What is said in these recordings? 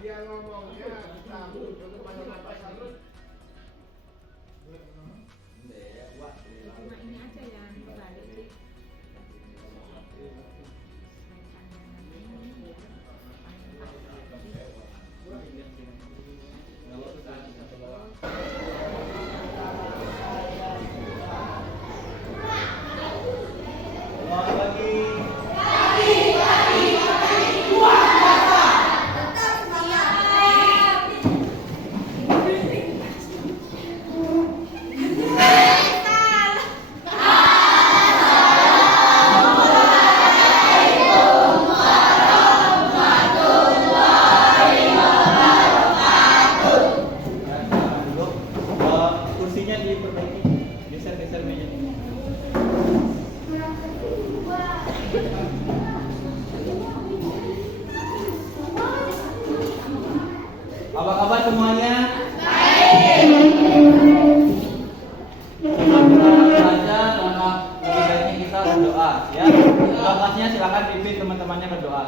Dia ngomongnya sambut untuk apa sambut? Cuma ini aja yang balik sih. Kursinya diperbaiki, geser meja. Apa kabar semuanya? Baik. Belajar, lebih baiknya kita berdoa, ya. Kelasnya silakan pimpin teman-temannya berdoa.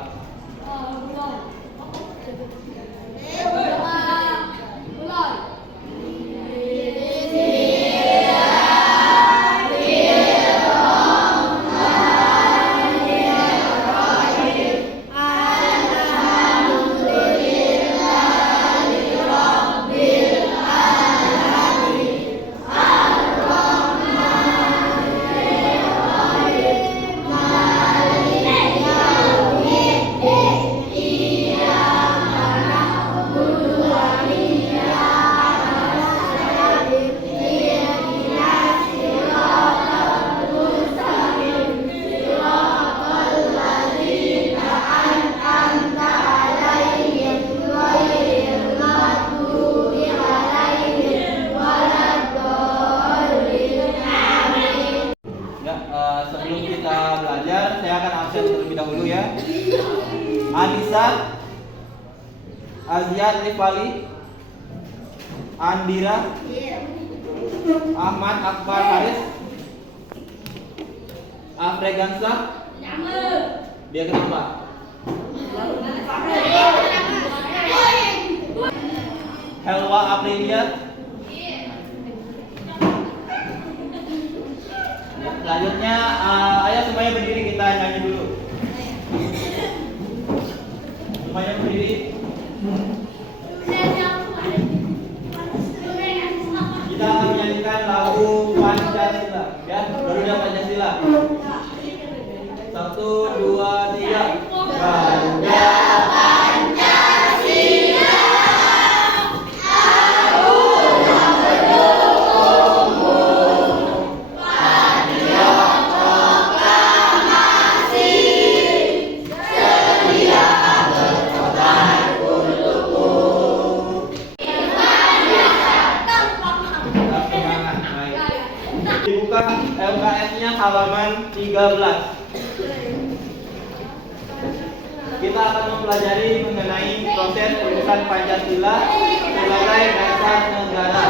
Sebelum kita belajar, saya akan absen terlebih dahulu ya. Anissa, Aziat Rifali, Andira, Ahmad Akbar Haris, Afregansa, dia kenapa? Helwa Aprilia. Selanjutnya, ayo semuanya berdiri, kita nyanyi dulu. Semuanya berdiri. Kita akan menyanyikan lagu Pancasila, ya, Garuda Pancasila. 1, 2, 3. Garuda dibuka LKS-nya halaman 13. Kita akan mempelajari mengenai proses penulisan Pancasila sebagai dasar negara.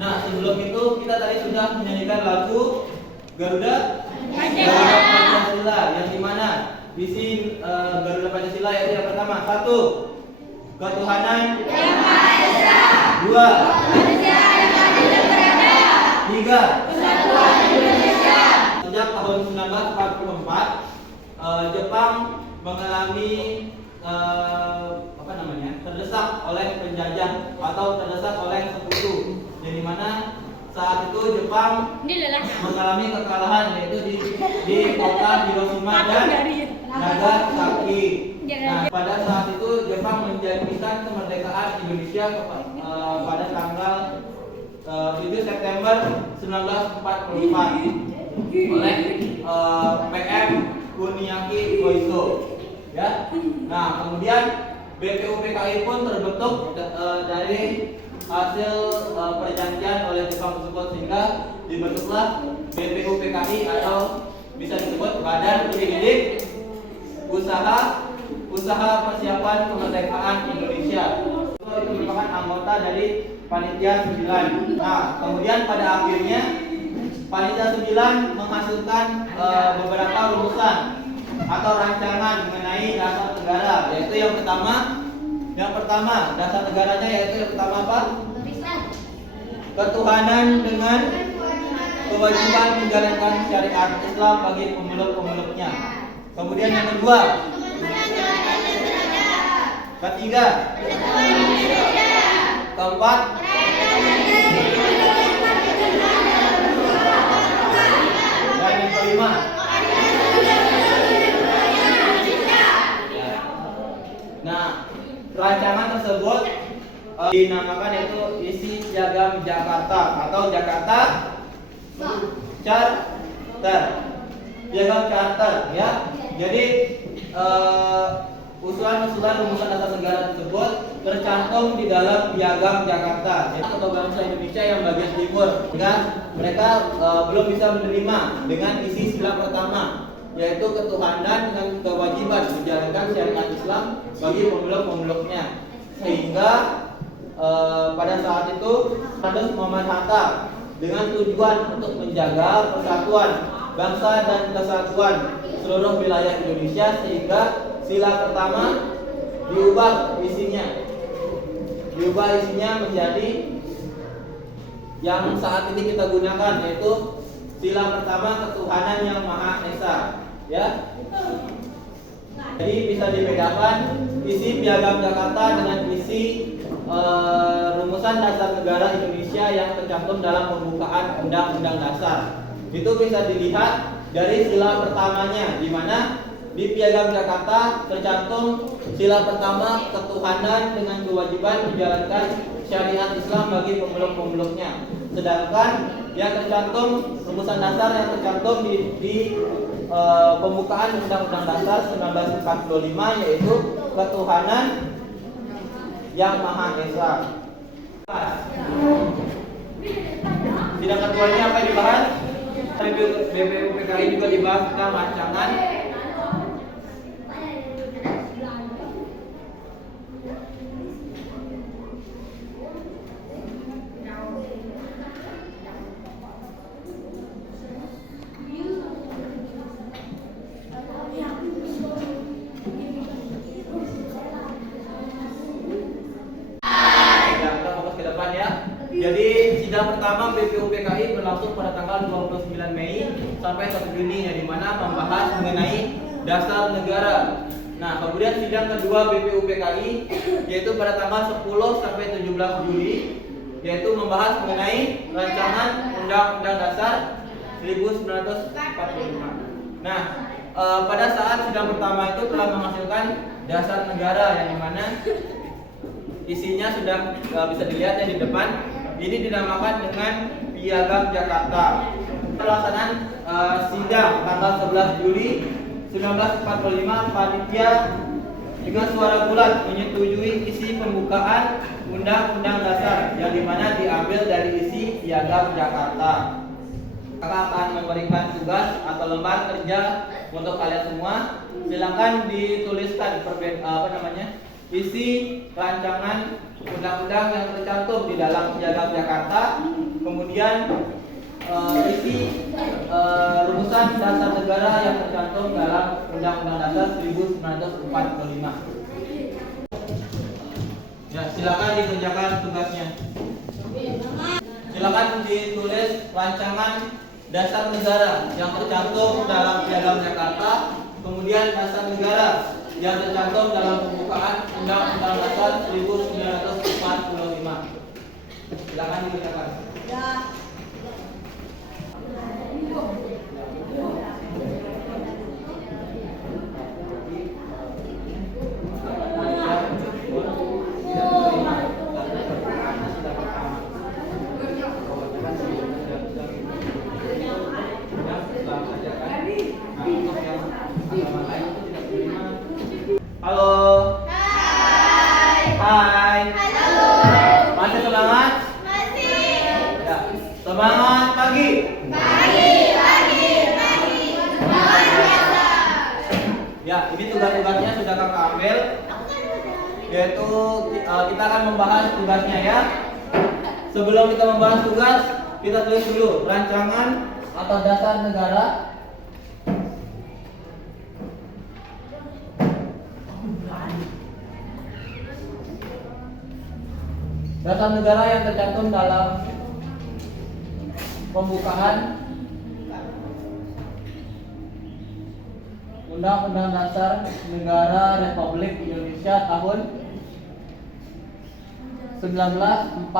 Nah, sebelum itu kita tadi sudah menyanyikan lagu Garuda Pancasila, yang dimana visi Garuda Pancasila yaitu yang pertama, 1. Ketuhanan Yang Maha Esa. 2. Manusia yang adil dan beradab. 3. Persatuan Indonesia. Sejak tahun 1944, Jepang mengalami terdesak oleh penjajah atau terdesak oleh sekutu. Jadi mana saat itu Jepang mengalami kekalahan, yaitu di kota Hiroshima dan Nagasaki. Nah, pada saat itu Jepang menjanjikan kemerdekaan Indonesia pada tanggal 7 September 1944 oleh PM Kuniaki Koiso. Ya. Nah, kemudian BPUPKI pun terbentuk dari hasil perjanjian oleh Jepang tersebut, sehingga dibentuklah BPUPKI atau bisa disebut Badan Pendidik Usaha Persiapan Kemerdekaan Indonesia. Itu merupakan anggota dari Panitia 9. Nah, kemudian pada akhirnya Panitia 9 menghasilkan beberapa rumusan atau rancangan mengenai dasar negara, yaitu yang pertama dasar negaranya yaitu yang pertama apa? Ketuhanan dengan kewajiban menjalankan syariat Islam bagi pemeluk-pemeluknya. Kemudian yang kedua, ketiga, keempat, dan yang kelima. Nah, rancangan tersebut dinamakan yaitu isi piagam Jakarta atau Jakarta Charter. Piagam Charter ya. Jadi usulan-usulan rumusan dasar negara tersebut tercantum di dalam Piagam Jakarta. Jadi atau bangsa Indonesia yang bagian timur, dengan mereka belum bisa menerima dengan isi sila pertama, yaitu ketuhanan dengan kewajiban menjalankan syariat Islam bagi pemeluk-pemeluknya. Sehingga pada saat itu Raden Muhammad Hatta dengan tujuan untuk menjaga persatuan bangsa dan kesatuan seluruh wilayah Indonesia, sehingga sila pertama diubah isinya menjadi yang saat ini kita gunakan, yaitu sila pertama ketuhanan yang Maha Esa ya. Jadi bisa dibedakan isi Piagam Jakarta dengan isi rumusan dasar negara Indonesia yang tercantum dalam pembukaan Undang-Undang Dasar. Itu bisa dilihat dari sila pertamanya, di mana di Piagam Jakarta tercantum sila pertama ketuhanan dengan kewajiban menjalankan syariat Islam bagi pemeluk-pemeluknya. Sedangkan yang tercantum rumusan dasar yang tercantum di pembukaan Undang-Undang Dasar 1945 yaitu ketuhanan yang Maha Esa. Sidang keduanya apa yang dibahas? BPUPKI juga dibahas tentang rancangan Jadi sidang pertama BPUPKI berlangsung pada tanggal 29 Mei sampai 1 Juni, yang dimana membahas mengenai dasar negara. Nah, kemudian sidang kedua BPUPKI yaitu pada tanggal 10 sampai 17 Juli, yaitu membahas mengenai rancangan Undang-Undang Dasar 1945. Nah, pada saat sidang pertama itu telah menghasilkan dasar negara, yang dimana isinya sudah bisa dilihat ya di depan. Ini dinamakan dengan Piagam Jakarta. Pelaksanaan sidang tanggal 11 Juli 1945, panitia dengan suara bulat menyetujui isi pembukaan Undang-Undang Dasar, yang dimana diambil dari isi Piagam Jakarta. Kakak akan memberikan tugas atau lembar kerja untuk kalian semua. Silakan dituliskan isi rancangan undang-undang yang tercantum di dalam Piagam Jakarta, kemudian isi rumusan dasar negara yang tercantum dalam Undang-Undang Dasar 1945. Ya, silakan dikerjakan tugasnya. Silakan ditulis rancangan dasar negara yang tercantum dalam Piagam Jakarta, kemudian dasar negara yang tercantum dalam pembukaan Undang-Undang Dasar 1945. Silakan dikerjakan. Ya. Halo. Hai. Hai. Halo. Masih semangat? Masih. Ya. Ya, ini tugas-tugasnya sudah kakak ambil. Yaitu kita akan membahas tugasnya ya. Sebelum kita membahas tugas, kita tulis dulu rancangan atau dasar negara. Dasar negara yang tercantum dalam pembukaan Undang-Undang Dasar Negara Republik Indonesia tahun 1945.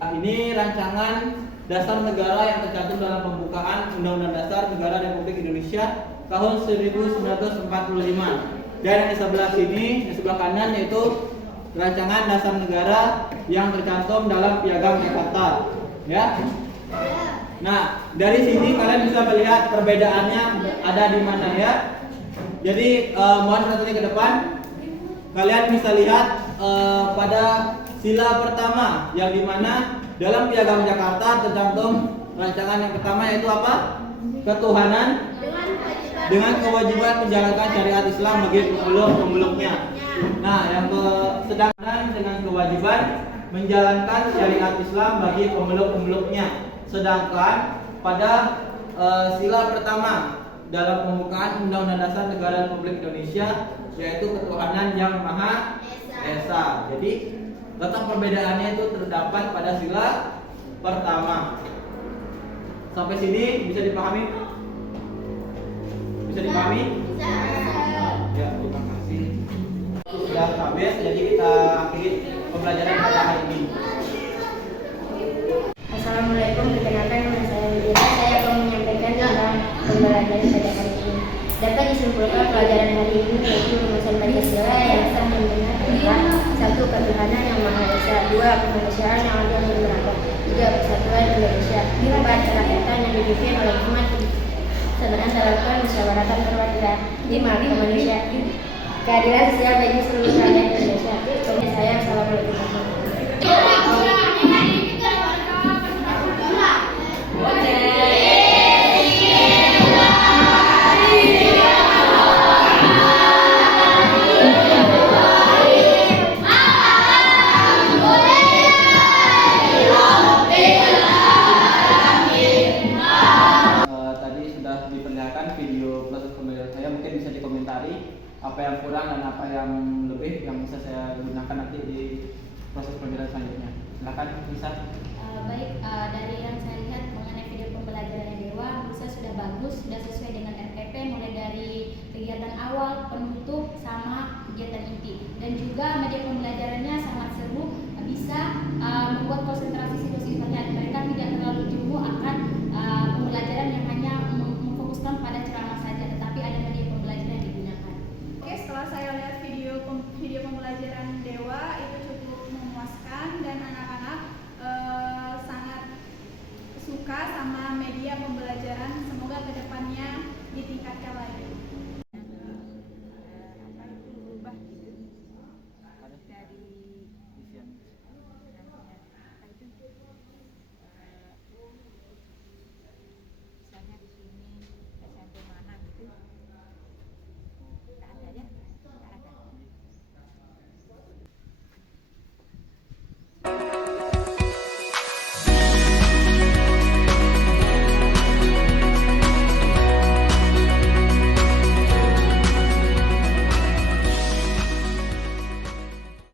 Ini rancangan dasar negara yang tercantum dalam pembukaan Undang-Undang Dasar Negara Republik Indonesia tahun 1945. Dan yang di sebelah sini, di sebelah kanan yaitu rancangan dasar negara yang tercantum dalam Piagam Jakarta. Ya. Nah, dari sini kalian bisa melihat perbedaannya ada di mana ya. Jadi mohon perhatian ke depan. Kalian bisa lihat pada sila pertama yang dimana dalam Piagam Jakarta tercantum rancangan yang pertama yaitu apa? Ketuhanan dengan kewajiban menjalankan syariat Islam bagi pemeluk-pemeluknya. Nah, yang sedangkan dengan kewajiban menjalankan syariat Islam bagi pemeluk-pemeluknya. Sedangkan pada sila pertama dalam pembukaan Undang-Undang Dasar Negara Republik Indonesia yaitu ketuhanan yang Maha Esa. Jadi letak perbedaannya itu terdapat pada sila pertama. Sampai sini bisa dipahami? Bisa dipahami? Ya, terima kasih. Sudah habis, jadi kita akhiri pembelajaran pada hari ini. Assalamualaikum, perkenalkan nama saya Widya. Saya akan menyampaikan tentang pembelajaran pada hari ini. Dapat disimpulkan pelajaran hari ini yaitu rumusan Pancasila yang sah dan benar adalah 1. Ketuhanan yang Maha Esa, 2. Kemanusiaan yang adil dan beradab, 3. Persatuan Indonesia, 4. Kerakyatan yang dipimpin oleh umat berdasarkan musyawaratan perwakilan, 5. Kemanusiaan keadilan sosial bagi seluruh rakyat Indonesia. Saya assalamualaikum warahmatullahi wabarakatuh. Video proses pembelajaran saya, mungkin bisa dikomentari apa yang kurang dan apa yang lebih yang bisa saya gunakan nanti di proses pembelajaran selanjutnya. Silakan bisa. Baik, dari yang saya lihat mengenai video pembelajaran Dewa, bisa sudah bagus, sudah sesuai dengan RPP mulai dari kegiatan awal, penutup, sama kegiatan inti. Dan juga media pembelajarannya sangat seru, bisa membuat konsentrasi siswa-siswanya. Mereka tidak terlalu jenuh akan